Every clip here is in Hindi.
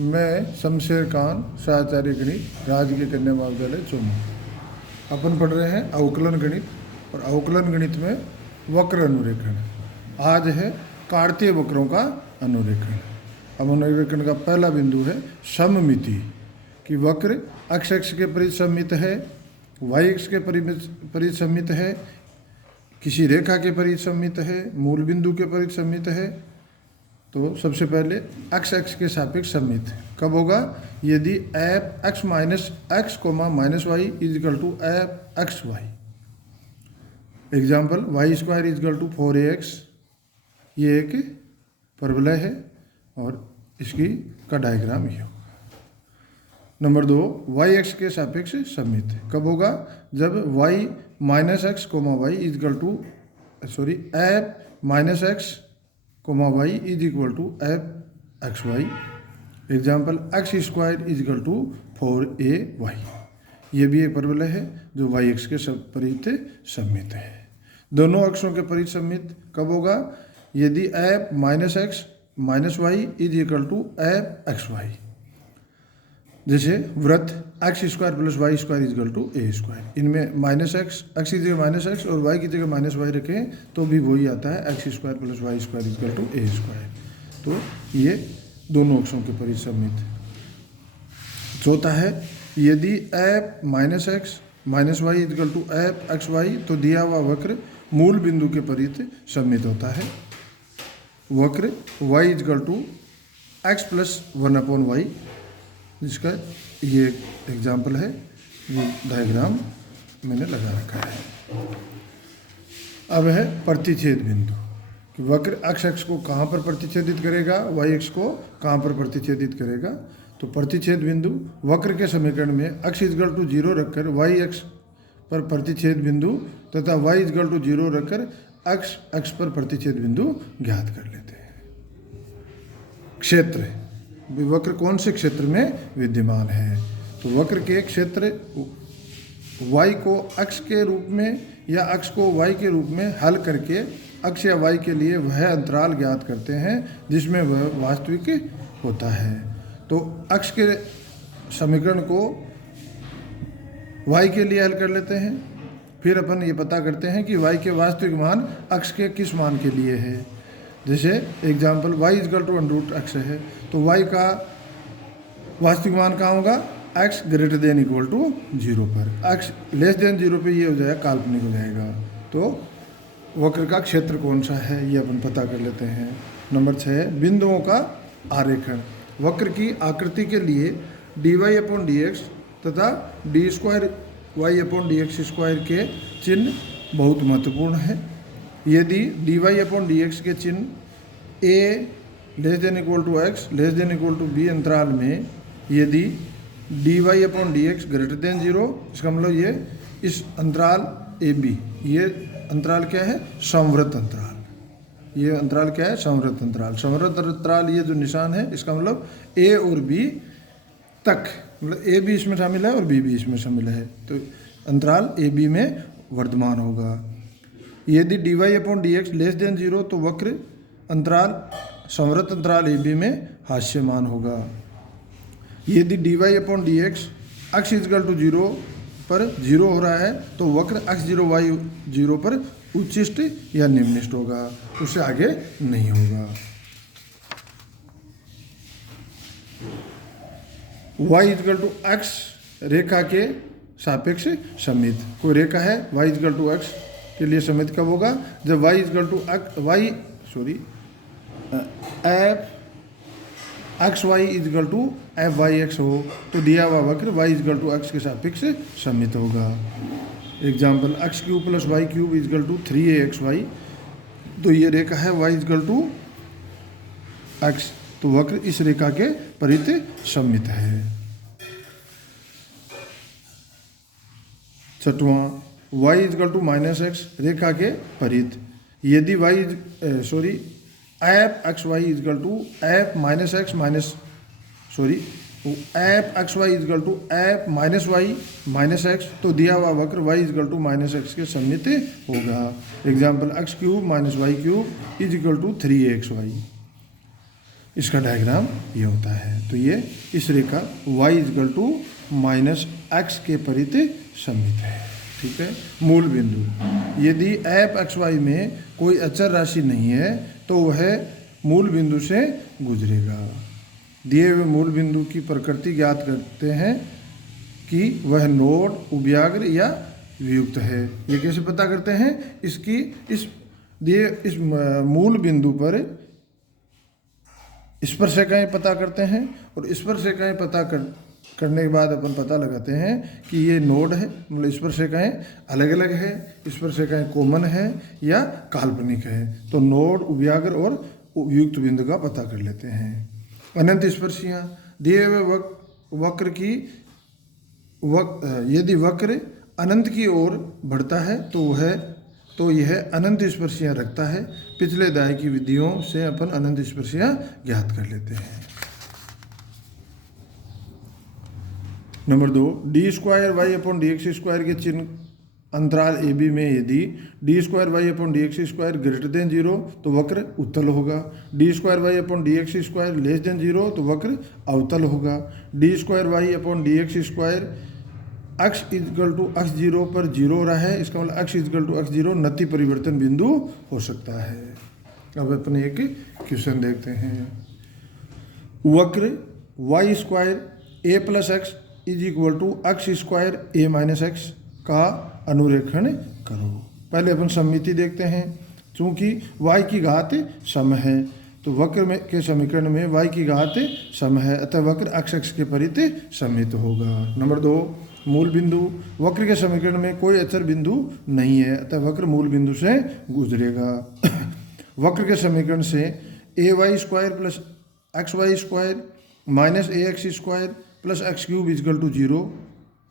मैं शमशेर खान, सहाचार्य गणित, राजकीय कन्या महाविद्यालय चौमू। अपन पढ़ रहे हैं अवकलन गणित, और अवकलन गणित में वक्र अनुरेखण। आज है कार्तीय वक्रों का अनुरेखण। अब अनुरेखण का पहला बिंदु है सममिति, कि वक्र x अक्ष के परित सममित है, y अक्ष के परित सममित है, किसी रेखा के परित सममित है, मूल बिंदु के परित सममित है। तो सबसे पहले x अक्ष के सापेक्ष सममित कब होगा? यदि f x minus x comma minus y is equal to f x y. Example y square is equal to 4ax। ये एक परवलय है और इसकी का डायग्राम ये होगा। नंबर 2, वाई एक्स के सापेक्ष सममित कब होगा? जब y minus x comma y is equal to f minus x comma y is equal to f x y. Example x square is equal to 4ay। ये भी एक परवलय है जो वाई एक्स के परित सममित है। दोनों अक्षों के परित सममित कब होगा? यदि f minus x minus y is equal to f x y. जैसे वृत्त x square plus y square is equal to a square. इनमें माइनस एक्स की जगह माइनस एक्स और वाई की जगह माइनस वाई रखें तो भी वही आता है x square plus y square is equal to a square. तो ये दोनों अक्षों के परित सममित। चौथा है यदि f minus x minus y is equal to f x y, तो दिया हुआ वक्र मूल बिंदु के परित सममित होता है। वक्र y is equal to x plus 1/y, जिसका ये एग्जाम्पल है, ये डायग्राम मैंने लगा रखा है। अब है प्रतिच्छेद बिंदु, कि वक्र x अक्ष को कहाँ पर प्रतिच्छेदित करेगा, y अक्ष को कहाँ पर प्रतिच्छेदित करेगा। तो प्रतिच्छेद बिंदु वक्र के समीकरण में x इक्वल टू 0 रखकर y अक्ष पर प्रतिच्छेद बिंदु तथा y इक्वल टू 0 रखकर x अक्ष पर प्रतिच्छेद बिंदु ज्ञात कर लेते हैं। क्षेत्र, वक्र कौन से क्षेत्र में विद्यमान है? तो वक्र के क्षेत्र y को अक्ष के रूप में या अक्ष को y के रूप में हल करके अक्ष या y के लिए वह अंतराल ज्ञात करते हैं जिसमें वह वास्तविक होता है। तो अक्ष के समीकरण को y के लिए हल कर लेते हैं, फिर अपन ये पता करते हैं कि y के वास्तविक मान अक्ष के किस मान के लिए है। जैसे example y equal to √x है, तो y का वास्तविक मान कहाँ होगा? x greater than equal to 0 पर। x लेस देन 0 पे ये हो जाएगा, काल्पनिक हो जाएगा। तो वक्र का क्षेत्र कौन सा है ये अपन पता कर लेते हैं। नंबर 6, बिंदुओं का आरेखण। वक्र की आकृति के लिए dy/dx तथा d²y/dx² के चिन्ह बहुत महत्वपूर्ण है। यदि dy/dx के चिन्ह a less than equal to x less than equal to b अंतराल में यदि dy/dx ग्रेटर देन 0, इसका मतलब ये इस अंतराल ab, ये अंतराल क्या है? समवृत्त अंतराल। ये अंतराल क्या है? समवृत्त अंतराल। समवृत्त अंतराल ये जो निशान है इसका मतलब a और b तक, मतलब a भी इसमें शामिल है और b भी इसमें शामिल है, तो अंतराल ab में वर्तमान होगा। यदि dy/dx लेस देन 0, तो वक्र अंतराल समवृत्त अंतराल ab में हास्यमान होगा। यदि dy/dx x इक्वल टू 0 पर 0 हो रहा है, तो वक्र x0 y0 पर उच्चिष्ट या निम्निष्ट होगा, उससे आगे नहीं होगा। y इक्वल टू x रेखा के सापेक्ष सममित। कोई रेखा है y इक्वल टू x के लिए सममित कब होगा? जब y equal to f x y equal to f y x हो, तो दिया हुआ वक्र y इक्वल टू एक्स के सापेक्ष सममित होगा। Example x³ plus y³ equal to 3axy, तो ये रेखा है y इक्वल टू x, तो वक्र इस रेखा के परित सममित है। छठवां, y इक्वल टू -x रेखा के परित। यदि f x y equal to f minus x equal to f minus y minus x, तो दिया हुआ वक्र y इक्वल टू -x के सममित होगा। Example x³ - y³ is equal to 3axy। इसका डायग्राम ये होता है। तो ये इस रेखा y is equal to minus x के परित सममित है। ठीक है। मूल बिंदु, यदि एफ एक्स वाई में कोई अचर राशि नहीं है तो वह मूल बिंदु से गुजरेगा। दिए हुए मूल बिंदु की प्रकृति ज्ञात करते हैं कि वह नोड, उभयाग्र या वियुक्त है। ये कैसे पता करते हैं? इसकी इस मूल बिंदु पर स्पर्शरेखाएं पता करते हैं और स्पर्शरेखाएं पता करने के बाद अपन पता लगाते हैं कि ये नोड है, मतलब स्पर्शरेखाएं अलग अलग है, स्पर्शरेखाएं कॉमन है या काल्पनिक है। तो नोड, उभयाग्र और वियुक्त बिंदु का पता कर लेते हैं। अनंत स्पर्शियाँ, दिए हुए वक्र की यदि वक्र अनंत की ओर बढ़ता है तो यह अनंत स्पर्शियाँ रखता है। पिछले अध्याय की विधियों से अपन अनंत स्पर्शियाँ ज्ञात कर लेते हैं। Number 2, d square y upon d x square के चिन्ह अंतराल ए बी में यदि d square y upon d x square greater than 0 तो वक्र उत्तल होगा। D square y upon d x square less than 0 तो वक्र अवतल होगा। D square y upon d x square x is equal to x zero पर 0 हो रहा है, इसका मतलब x is equal to x zero नति परिवर्तन बिंदु हो सकता है। अब अपन एक क्वेश्चन देखते हैं। वक्र y स्क्वायर a plus x is equal to x square a minus x का अनुरेखण करो। पहले अपन सममिति देखते हैं। चूंकि y की घात सम है तो वक्र के समीकरण में y की घात सम है, अतः वक्र x के परित सममित होगा। नंबर 2, मूल बिंदु, वक्र के समीकरण में कोई अचर बिंदु नहीं है, अतः वक्र मूल बिंदु से गुजरेगा। वक्र के समीकरण से a y square plus x y square minus a x square plus x cube is equal to 0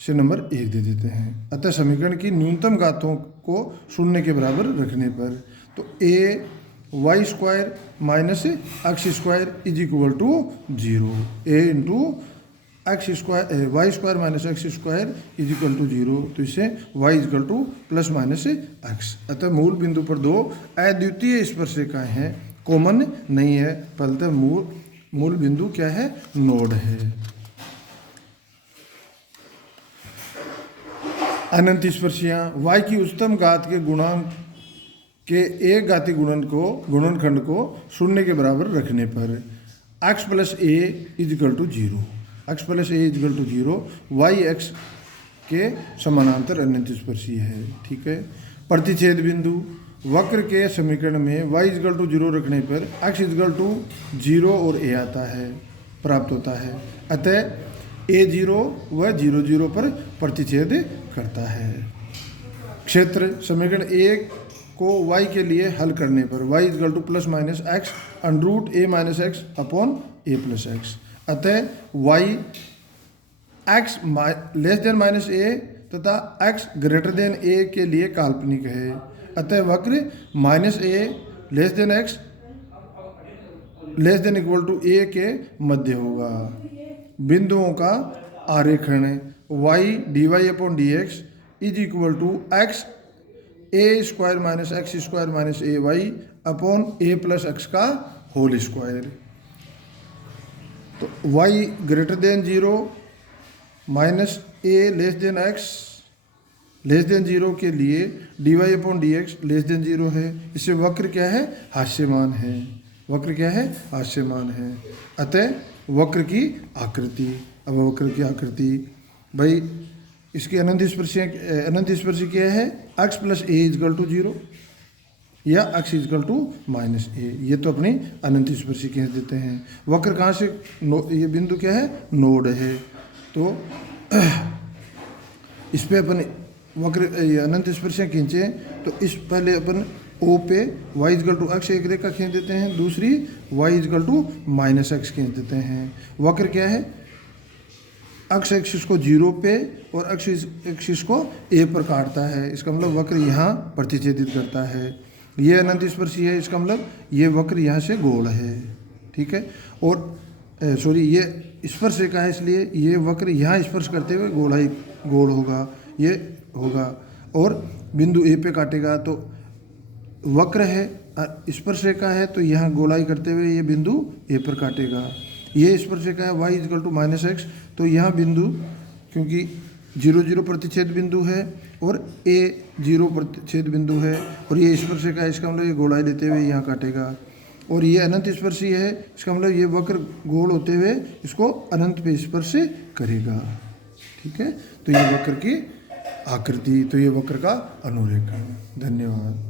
से नंबर 1 दे देते हैं। अतः समीकरण की न्यूनतम घातों को शून्य के बराबर रखने पर तो a y square minus x square is equal to 0, a into x square y square minus x square is equal to 0, तो इससे y is equal to plus minus x. अतः मूल बिंदु पर 2 अद्वितीय स्पर्शरेखाएं हैं, कॉमन नहीं है, फलतः मूल बिंदु क्या है? नोड है। अनंत स्पर्शियाँ, y की उच्चतम घात के गुणांक के एक घातीय गुणनखंड को शून्य के बराबर रखने पर x plus a is equal to 0, x plus a is equal to 0 y x के समानांतर अनंत स्पर्शीय है। ठीक है। प्रतिच्छेद बिंदु, वक्र के समीकरण में y इजकल टू 0 रखने पर x इजकल टू 0 और a आता है, प्राप्त होता है। अतः a0 व 0 0 पर प्रतिच्छेद करता है। क्षेत्र, समीकरण 1 को y के लिए हल करने पर y is equal to plus minus x under root a minus x upon a plus x. अतः y x less than minus a तथा x ग्रेटर देन a के लिए काल्पनिक है। अतः वक्र minus a less than x less than equal to a के मध्य होगा। बिंदुओं का आरेखण, y d y upon d x is equal to x a square minus x square minus a Y upon a plus x का होल स्क्वायर। तो y greater than 0 minus a less than x less than 0 के लिए d y upon d x less than 0 है। इससे वक्र क्या है? हास्यमान है। वक्र क्या है? हास्यमान है। अतः वक्र की आकृति, अब वक्र की आकृति भाई इसकी अनंत स्पर्शी क्या है? x plus a is equal to 0 या x is equal to minus a, ये तो अपनी अनंत स्पर्शी कह देते हैं। वक्र कहाँ से ये बिंदु क्या है? नोड है। तो इस पे अपन वक्र अनंत स्पर्शियाँ खींचे तो इस पहले अपन O पे y इजकल टू एक्स एक रेखा खींच देते हैं, दूसरी y is equal to minus x खींच देते हैं। वक्र क्या है? x एक्सिस को 0 पे और x एक्सिस को a पर काटता है, इसका मतलब वक्र यहाँ प्रतिच्छेदित करता है। ये अनंत स्पर्शी है, इसका मतलब ये वक्र यहाँ से गोल है। ठीक है। और सॉरी ये स्पर्श रेखा है, इसलिए ये वक्र यहाँ स्पर्श करते हुए गोल होगा, ये होगा और बिंदु a पे काटेगा। तो वक्र है स्पर्शरेखा है तो यहाँ गोलाई करते हुए ये बिंदु ए पर काटेगा। ये स्पर्शरेखा है y इजकल टू -x, तो यहाँ बिंदु, क्योंकि 0 0 प्रतिच्छेद बिंदु है और a 0 प्रतिच्छेद बिंदु है और ये स्पर्शरेखा है, इसका मतलब ये गोलाई लेते हुए यहाँ काटेगा। और ये अनंत स्पर्शी है, इसका मतलब ये वक्र गोल होते हुए इसको अनंत पे स्पर्श करेगा। ठीक है, तो ये वक्र की आकृति, तो ये वक्र का अनुरेखण। धन्यवाद।